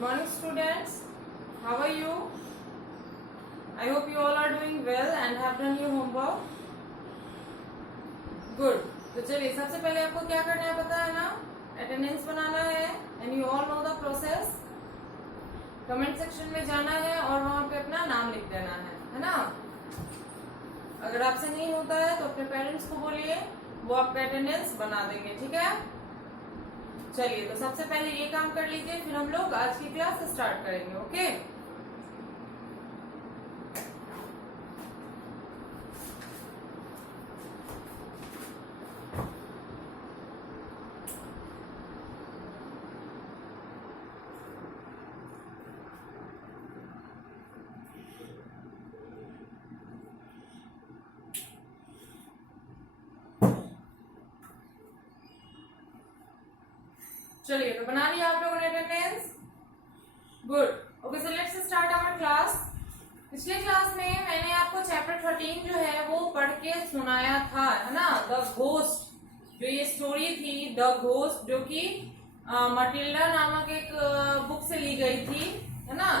Good morning students. How are you? I hope you all are doing well and have done your homework. Good. तो चलिए सबसे पहले आपको क्या करना है पता है ना, अटेंडेंस बनाना है and you all know the process. Comment section में जाना है और वहां पे अपना नाम लिख देना है ना. अगर आपसे नहीं होता है तो अपने पेरेंट्स को बोलिए, वो आपका अटेंडेंस बना देंगे. ठीक है, चलिए तो सबसे पहले ये काम कर लीजिए, फिर हम लोग आज की क्लास स्टार्ट करेंगे. ओके चलिए तो बना लिया आप लोगों ने attendance. Good. Okay so let's start our class. पिछले क्लास में मैंने आपको चैप्टर 13 जो है वो पढ़ के सुनाया था, है ना. द घोस्ट, जो ये स्टोरी थी द घोस्ट, जो कि मटिल्डा नामक एक बुक से ली गई थी, है ना.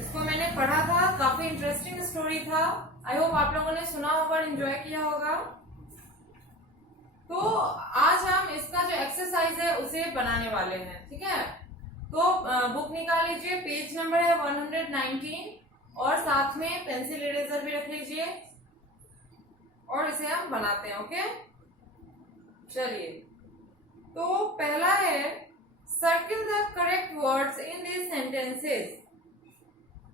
इसको मैंने पढ़ा था, काफी इंटरेस्टिंग स्टोरी था. आई होप आप लोगों ने सुना होगा, एंजॉय किया होगा. तो आज हम इसका जो एक्सरसाइज है उसे बनाने वाले हैं. ठीक है, तो बुक निकाल लीजिए, पेज नंबर है 119 और साथ में पेंसिल इरेजर भी रख लीजिए और इसे हम बनाते हैं. ओके चलिए, तो पहला है circle the correct words in this sentences.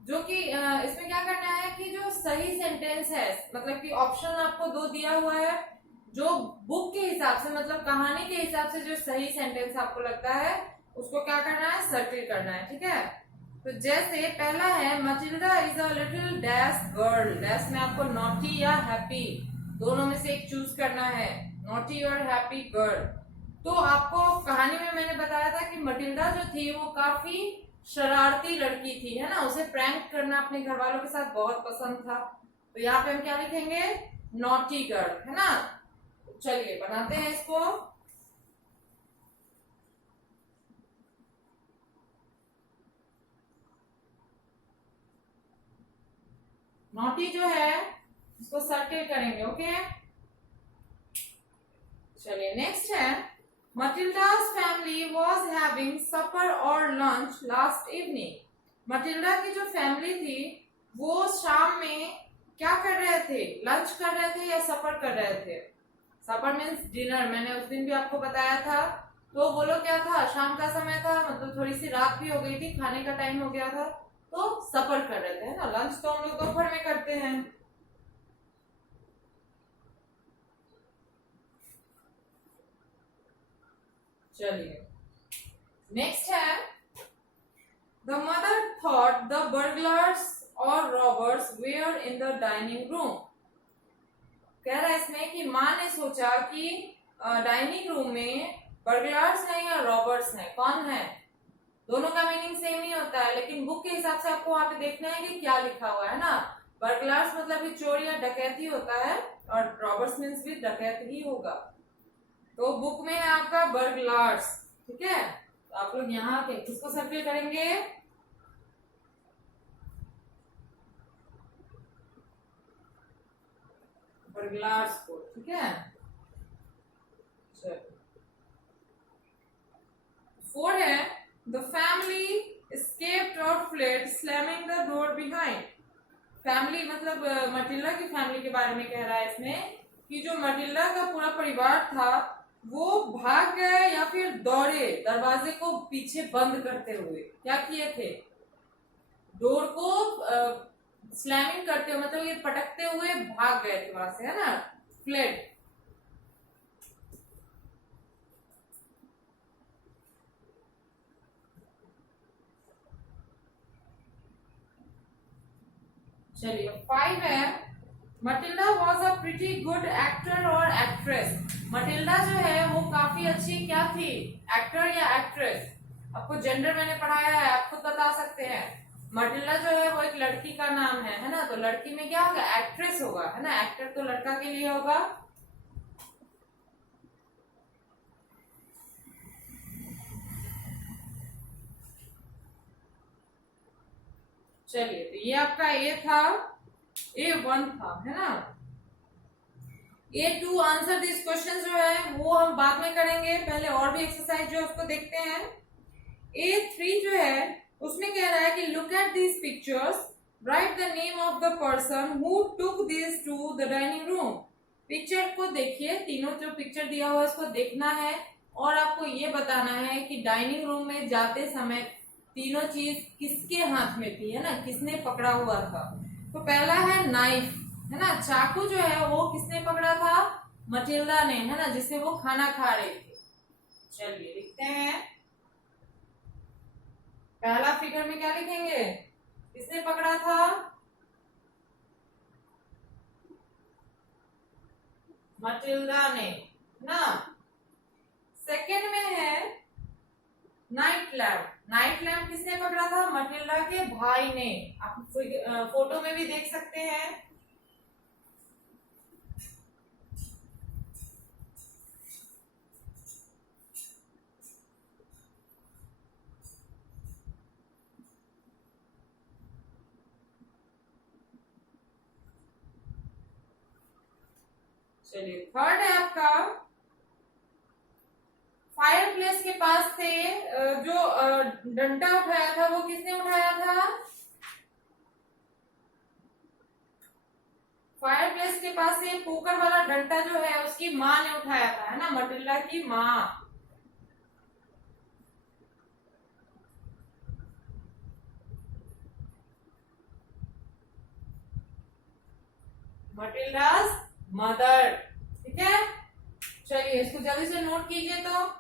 जो कि इसमें क्या करना है कि जो सही सेंटेंस है, मतलब कि ऑप्शन आपको दो दिया हुआ है, जो बुक के हिसाब से मतलब कहानी के हिसाब से जो सही सेंटेंस आपको लगता है उसको क्या करना है, सर्किल करना है. ठीक है, तो जैसे पहला है Matilda is a little dash girl. Dash में आपको नॉटी या हैप्पी दोनों में से एक चूज करना है, नॉटी और हैप्पी गर्ल. तो आपको कहानी में मैंने बताया था कि मटिल्डा जो थी वो काफी शरारती लड़की थी, है ना. उसे प्रैंक करना अपने घर वालों के साथ बहुत पसंद था. तो यहाँ पे हम क्या लिखेंगे, नॉटी गर्ल, है ना. चलिए बनाते हैं इसको. नॉटी जो है इसको सर्किल करेंगे. ओके चलिए, नेक्स्ट है मटिल्डा's फैमिली वॉज हैविंग सपर और लंच लास्ट इवनिंग. मटिल्डा की जो फैमिली थी वो शाम में क्या कर रहे थे, लंच कर रहे थे या सफर कर रहे थे. सपर मीन्स डिनर, मैंने उस दिन भी आपको बताया था. तो बोलो क्या था, शाम का समय था, मतलब थोड़ी सी रात भी हो गई थी, खाने का टाइम हो गया था, तो सफर कर रहे थे, है ना. लंच तो हम लोग दोपहर में करते हैं. चलिए नेक्स्ट है the mother thought the burglars और robbers were in the dining room. कह रहा है इसमें कि माँ ने सोचा कि डाइनिंग रूम में बर्गलर्स हैं या रॉबर्स हैं, कौन है. दोनों का मीनिंग सेम ही होता है, लेकिन बुक के हिसाब से आपको वहां पे देखना है कि क्या लिखा हुआ है ना. बर्गलर्स मतलब कि चोर या डकैती होता है और रॉबर्स मीन्स भी डकैत ही होगा. तो बुक में है आपका बर्गलर्स. ठीक है, तो आप लोग यहाँ पे किसको सर्किल करेंगे, बर्गलर्स को. ठीक है, चलो 4 है the family escaped or fled slamming the door behind. Family मतलब मटिल्डा की फैमिली के बारे में कह रहा है इसमें कि जो मटिल्डा का पूरा परिवार था वो भाग गए या फिर दौड़े, दरवाजे को पीछे बंद करते हुए क्या किए थे, डोर को स्लैमिंग करते हुए, मतलब ये पटकते हुए भाग गए थे वहां से, है ना. फ्लेड. चलिए 5 है Matilda was a pretty good actor और एक्ट्रेस. मटिल्डा जो है वो काफी अच्छी क्या थी, एक्टर या एक्ट्रेस. आपको जेंडर मैंने पढ़ाया है, आप खुद बता सकते हैं. मटिल्डा जो है वो एक लड़की का नाम है ना. तो लड़की में क्या होगा, एक्ट्रेस होगा, है ना. एक्टर तो लड़का के लिए होगा. चलिए, तो ये आपका ए था, A1 था, है ना। A2 आंसर दिस क्वेश्चन जो है वो हम बाद में करेंगे, पहले और भी एक्सरसाइज जो है उसको देखते हैं। A3 जो है उसमें कह रहा है कि look at these pictures, write the name of the person who took this to the dining room. Picture को देखिए, तीनों जो पिक्चर दिया हुआ है उसको देखना है और आपको ये बताना है कि डाइनिंग रूम में जाते समय तीनों चीज किसके हाथ में थी, है ना, किसने पकड़ा हुआ था। तो पहला है नाइफ, है ना, चाकू जो है वो किसने पकड़ा था, मटिल्डा ने, है ना, जिससे वो खाना खा रहे थे। चलिए लिखते हैं, पहला फिगर में क्या लिखेंगे, किसने पकड़ा था, मटिल्डा ने, ना। सेकंड में है नाइट लैम्प, नाइट लैम्प किसने पकड़ा था, मटिल्डा के भाई ने। आप फोटो में भी देख सकते हैं। चलिए, थर्ड है आपका, फायर प्लेस के पास से जो डंडा उठाया था वो किसने उठाया था, फायर प्लेस के पास से पोकर वाला डंडा जो है उसकी माँ ने उठाया था, है ना, मटिल्डा की माँ। मटिल्डाज मदर, ठीक है। चलिए इसको जल्दी से नोट कीजिए। तो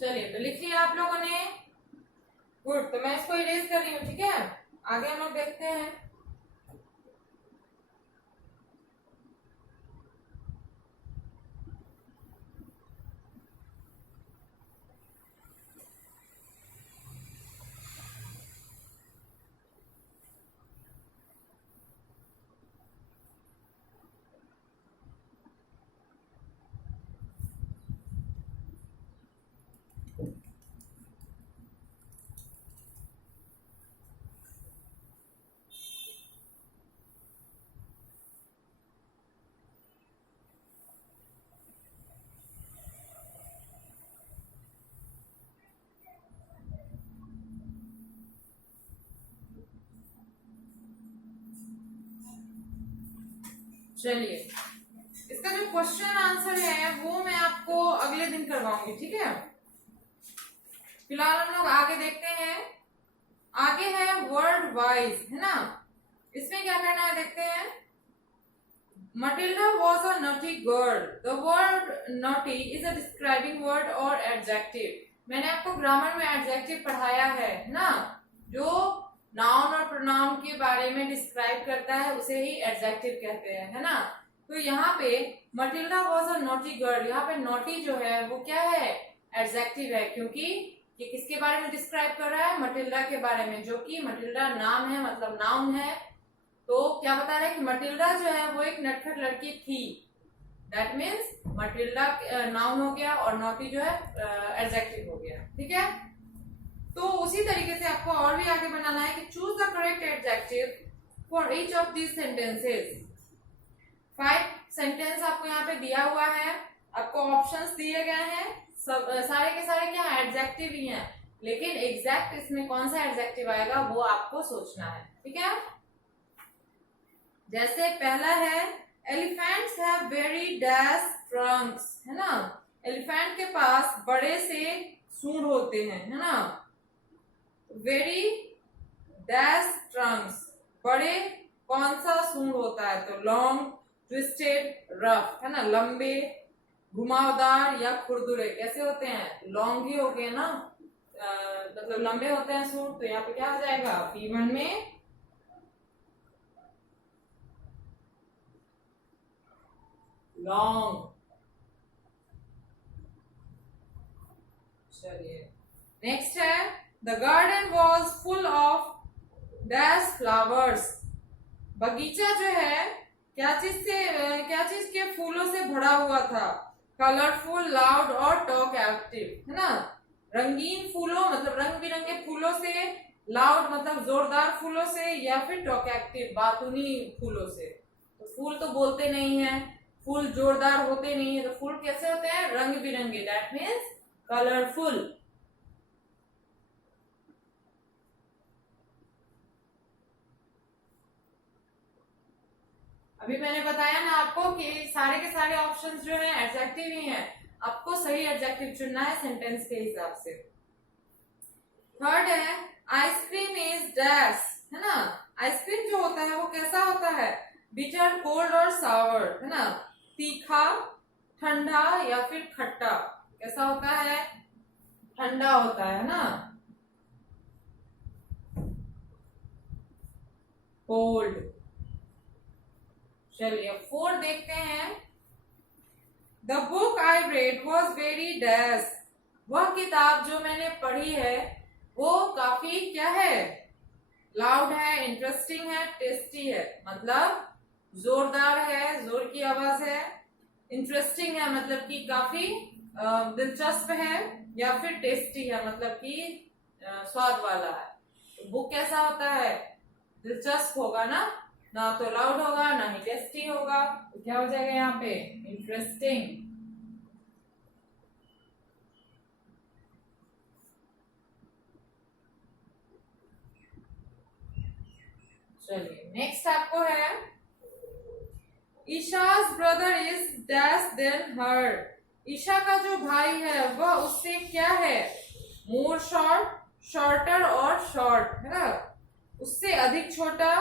चलिए, तो लिख लिया आप लोगों ने, गुड। तो मैं इसको इरेज कर रही हूँ, ठीक है। आगे हम लोग देखते हैं। चलिए, इसका जो क्वेश्चन आंसर है वो मैं आपको अगले दिन करवाऊंगी, ठीक है। फिलहाल हम लोग आगे देखते हैं। आगे है वर्ड वाइज, है ना। इसमें क्या करना है देखते हैं। Matilda was a naughty girl. The word naughty is a describing word or adjective. मैंने आपको ग्रामर में एडजेक्टिव पढ़ाया है ना, जो नाउन और प्रोनाउन के बारे में डिस्क्राइब करता है उसे ही एडजेक्टिव कहते हैं, है ना। तो यहाँ पे Matilda was a naughty girl, यहाँ पे नॉटी जो है वो क्या है, एडजेक्टिव है, क्योंकि ये किसके बारे में डिस्क्राइब कर रहा है? मटिल्डा के बारे में, जो कि मटिल्डा नाम है, मतलब नाउन है। तो क्या बता रहा है कि मटिल्डा जो है वो एक नटखट लड़की थी। दैट मीन्स मटिल्डा नाउन हो गया और नॉटी जो है एडजेक्टिव हो गया। ठीक है, तो उसी तरीके से आपको और भी आगे बनाना है कि choose the correct adjective for each of these sentences. 5 sentence आपको यहाँ पे दिया हुआ है, आपको ऑप्शंस दिए गए हैं, सब सारे के सारे क्या एडजेक्टिव ही हैं, लेकिन एग्जैक्ट इसमें कौन सा एडजेक्टिव आएगा वो आपको सोचना है। ठीक है, जैसे पहला है elephants have very dash Trunks, है ना। एलिफेंट के पास बड़े से सूंड होते हैं, है ना। वेरी डैश ट्रंक्स, बड़े कौन सा सूंड होता है? तो लॉन्ग, ट्विस्टेड, रफ, है ना। लंबे, घुमावदार या खुरदुरे कैसे होते हैं? लॉन्ग ही हो गए ना, मतलब लंबे होते हैं सूंड। तो यहाँ पे क्या हो जाएगा? P1 में लॉन्ग। चलिए नेक्स्ट है the garden was full of dash flowers. बगीचा जो है क्या चीज के फूलों से भरा हुआ था? कलरफुल, लाउड और टॉक एक्टिव, है ना। रंगीन फूलों मतलब रंग बिरंगे फूलों से, लाउड मतलब जोरदार फूलों से, या फिर टॉक एक्टिव बातूनी फूलों से। तो फूल तो बोलते नहीं है, फूल जोरदार होते नहीं है, तो फूल कैसे होते हैं? रंग बिरंगे, दैट मीन्स कलरफुल। अभी मैंने बताया ना आपको कि सारे के सारे ऑप्शंस जो है एडजेक्टिव ही हैं, आपको सही एडजेक्टिव चुनना है सेंटेंस के हिसाब से। थर्ड है आइसक्रीम इज डैश, है ना। आइसक्रीम जो होता है वो कैसा होता है? बिटर, कोल्ड और सावर, है ना। तीखा, ठंडा या फिर खट्टा। कैसा होता है? ठंडा होता है ना, कोल्ड। चलिए 4 देखते हैं। The book I read was very dash. वह किताब जो मैंने पढ़ी है वो काफी क्या है? लाउड है, इंटरेस्टिंग है, टेस्टी है, मतलब जोरदार है, जोर की आवाज है। इंटरेस्टिंग है मतलब कि काफी दिलचस्प है, या फिर टेस्टी है मतलब कि स्वाद वाला है। तो बुक कैसा होता है? दिलचस्प होगा ना, ना तो लाउड होगा ना ही टेस्टी होगा। तो क्या हो जाएगा यहाँ पे? इंटरेस्टिंग। चलिए नेक्स्ट आपको है Isha's brother is dash then हर। ईशा का जो भाई है वह उससे क्या है? मोर शॉर्ट, शॉर्टर और शॉर्ट, है ना। उससे अधिक छोटा,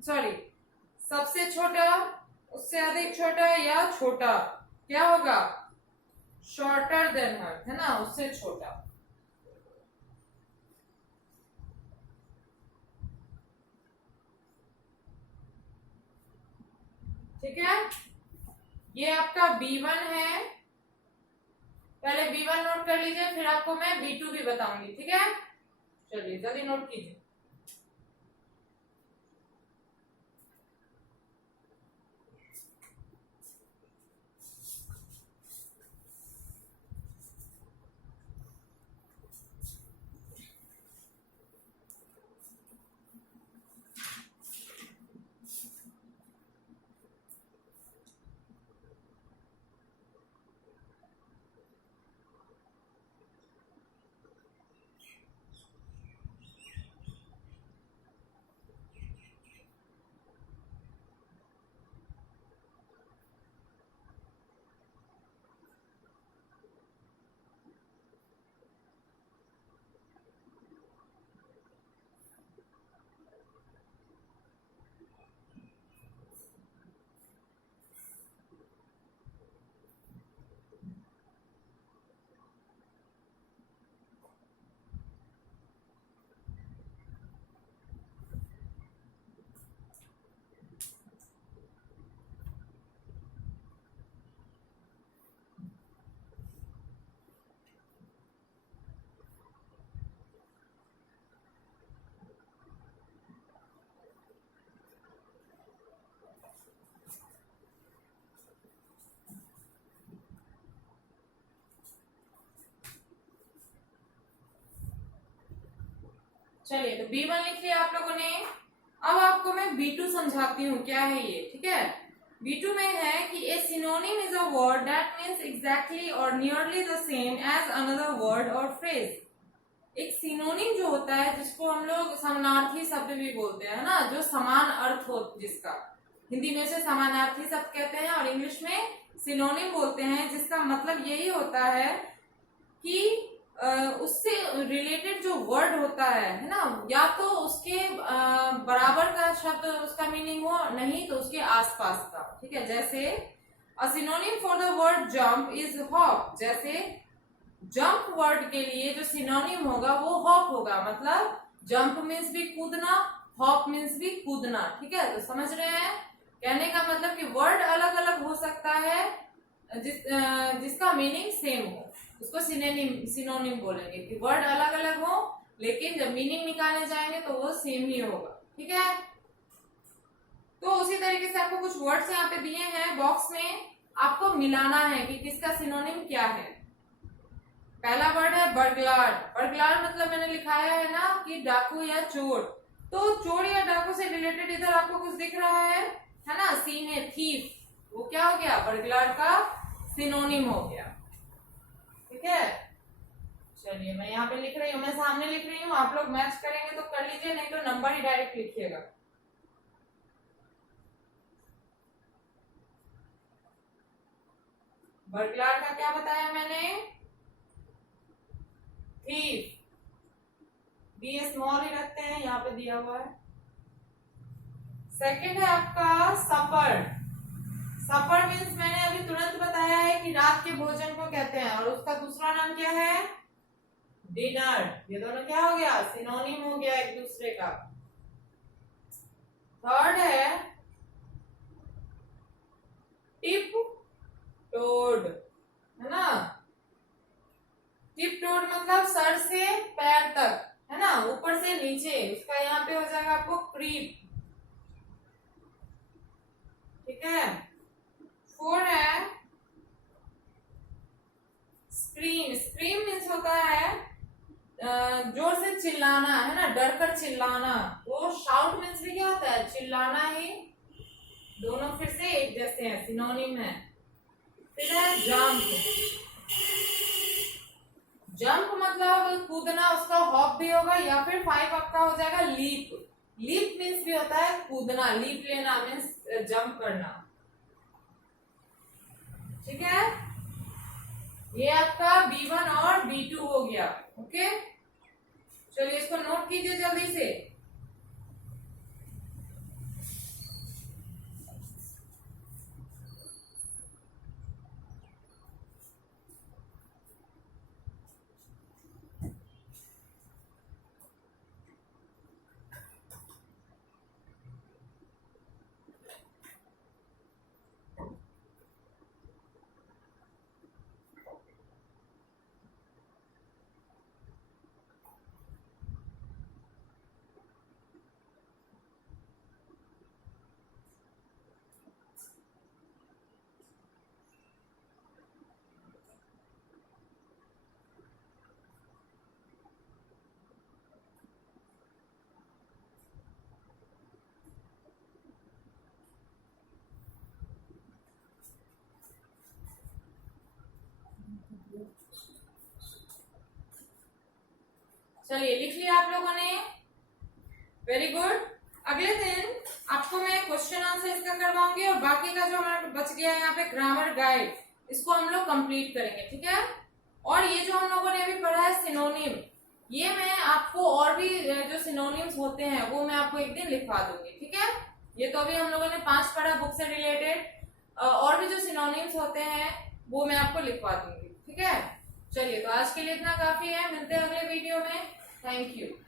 सॉरी सबसे छोटा, उससे अधिक छोटा या छोटा। क्या होगा? शॉर्टर देन हर, है ना, उससे छोटा। ठीक है, ये आपका B1 है। पहले B1 नोट कर लीजिए, फिर आपको मैं B2 भी बताऊंगी। ठीक है, चलिए जल्दी नोट कीजिए। चलिए तो B1 लिख लिया आप लोगों ने। अब आपको मैं B2 समझाती हूँ क्या है ये, ठीक है। B2 में है कि a synonym is a word that means exactly और nearly the same as another word और फ्रेज। एक सिनोनिम जो होता है जिसको हम लोग समानार्थी शब्द भी बोलते हैं ना, जो समान अर्थ हो, जिसका हिंदी में से समानार्थी शब्द कहते हैं और इंग्लिश में सिनोनिम बोलते हैं, जिसका मतलब यही होता है कि उससे रिलेटेड जो वर्ड होता है ना, या तो उसके बराबर का शब्द उसका मीनिंग हो, नहीं तो उसके आसपास का, ठीक है। जैसे a synonym for the word jump is hop. जैसे जंप वर्ड के लिए जो सिनोनिम होगा वो हॉप होगा, मतलब जंप मीन्स भी कूदना, हॉप मीन्स भी कूदना, ठीक है। तो समझ रहे हैं, कहने का मतलब कि वर्ड अलग अलग हो सकता है जिसका मीनिंग सेम हो, उसको सिनोनिम बोलेंगे कि वर्ड अलग अलग हो लेकिन जब मीनिंग निकालने जाएंगे तो वो सेम ही होगा, ठीक है। तो उसी तरीके से आपको कुछ वर्ड्स यहाँ पे दिए हैं बॉक्स में, आपको मिलाना है कि किसका सिनोनिम क्या है। पहला वर्ड है बर्गलार। बर्गलार मतलब मैंने लिखाया है ना कि डाकू या चोर। तो चोर या डाकू से रिलेटेड इधर आपको कुछ दिख रहा है ना, सी में थीफ, वो क्या हो गया, बर्गलार का सिनोनिम हो गया, ठीक है। चलिए मैं यहाँ पे लिख रही हूँ, मैं सामने लिख रही हूँ, आप लोग मैच करेंगे तो कर लीजिए, नहीं तो नंबर ही डायरेक्ट लिखिएगा। बर्गलार का क्या बताया मैंने, थीफ, बी स्मॉल ही रखते हैं, यहाँ पे दिया हुआ है। सेकंड है आपका सफर। सफर मीन्स मैंने अभी तुरंत बताया है कि रात के भोजन को कहते हैं, और उसका दूसरा नाम क्या है, डिनर। ये दोनों क्या हो गया, सिनोनिम हो गया एक दूसरे का। थर्ड है टिप टोड, है ना। टिप टोड मतलब सर से पैर तक, है ना, ऊपर से नीचे, उसका यहाँ पे हो जाएगा आपको क्रीप, ठीक है। फोर है स्क्रीम। स्क्रीम मीन्स होता है जोर से चिल्लाना, है ना, डर कर चिल्लाना। वो शाउट मीन्स भी क्या होता है, चिल्लाना ही, दोनों फिर से एक जैसे हैं, सिनोनिम है। फिर है जंप। जंप मतलब कूदना, उसका हॉप भी होगा, या फिर 5 आपका हो जाएगा लीप। लीप मीन्स भी होता है कूदना, लीप लेना मीन्स जंप करना, ठीक है। ये आपका B1 और B2 हो गया, ओके। चलिए इसको नोट कीजिए जल्दी से। चलिए लिख लिया आप लोगों ने, वेरी गुड। अगले दिन आपको मैं क्वेश्चन आंसर इसका करवाऊंगी, और बाकी का जो हमारा बच गया है यहाँ पे ग्रामर गाइड, इसको हम लोग कंप्लीट करेंगे, ठीक है। और ये जो हम लोगों ने अभी पढ़ा है सिनोनिम, ये मैं आपको और भी जो सिनोनिम्स होते हैं वो मैं आपको एक दिन लिखवा दूंगी, ठीक है। ये तो अभी हम लोगों ने 5 पढ़ा बुक से रिलेटेड, और भी जो सिनोनिम्स होते हैं वो मैं आपको लिखवा दूंगी, ठीक है। चलिए तो आज के लिए इतना काफी है, मिलते हैं अगले वीडियो में, थैंक यू।